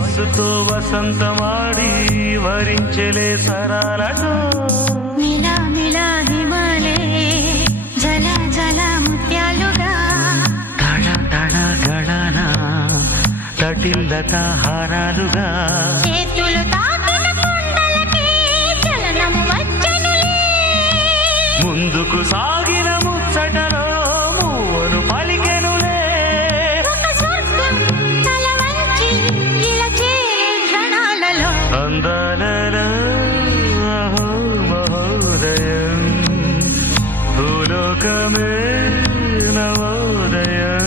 వయస్సుతో వసంతమాడి వరించలే సరాలతో మిలా మిలా హిమాలే జల జల ముత్యాలుగా తళ తళ గళన తటిల్లత హారాలుగా చేతులు తాకిన కొండలకే చలనం వచ్చనులే ముందుకు సాగిన ముచ్చటలో మూవను పలికెనులే ఒక స్వర్గం తల వంచి ఇలా చేరే క్షణాలలో అందాలలో అహో మహోదయం భూలోకమే నవోదయం